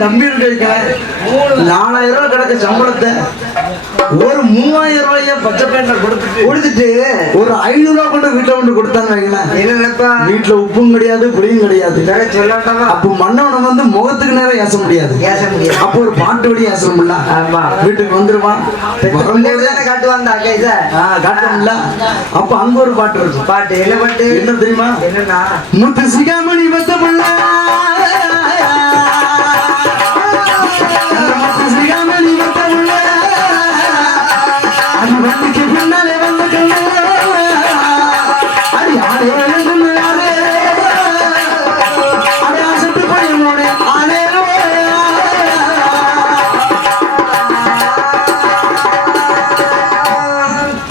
இது என் தம்பி இருக்க நாலாயிரம் ரூபாய் கிடக்க சம்பளத்தை ஒரு மூவாயிரம் ரூபாய பச்சை பேண்ட்ல கொடுத்துட்டு கொடுத்துட்டு ஒரு ஐநூறு ரூபாய் கொண்டு வீட்டுல கொண்டு கொடுத்தாங்க வைங்களேன் என்ன நினைப்பா வீட்டுல உப்பும் கிடையாது புளியும் கிடையாது. அப்போ மன்னவனை வந்து முகத்துக்கு நேரம் ஏச முடியாது. ஏச முடியாது. அப்போ ஒரு பாட்டு வழி ஏசணும்ல ஆமா. வீட்டுக்கு வந்துருவான். காட்டுவான் காட்டணும்ல அப்ப அங்க ஒரு பாட்டு இருக்கும். பாட்டு என்ன பாட்டு? என்ன தெரியுமா? என்னன்னா? முத்து சிகாமணி பத்த புள்ள.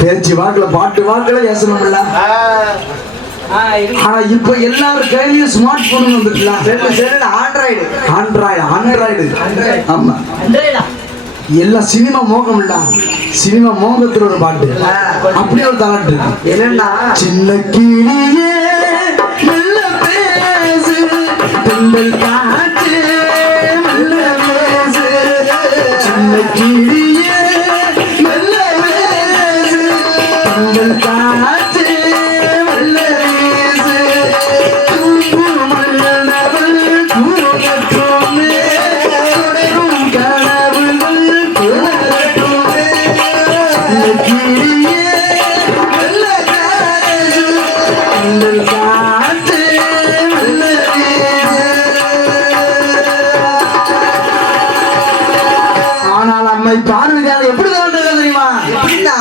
பேச்சு வாக்குல பாட்டு வாக்குல ஏசணும்ல ஆனா இப்ப எல்லாரும் கையிலயும் smart phone வந்துட்டுலாம் cell cell Android Android Android ஆமா. எல்லாம் சினிமா மோகம் இல்ல சினிமா மோகத்துல ஒரு பாட்டு. அப்படி ஒரு தாலாட்டு என்னன்னா சின்ன கிளியே மெல்ல பேசு தென்றல் ஆனால் அம்மை பார்வையால் எப்படி தோன்றது தெரியுமா? எப்படின்னா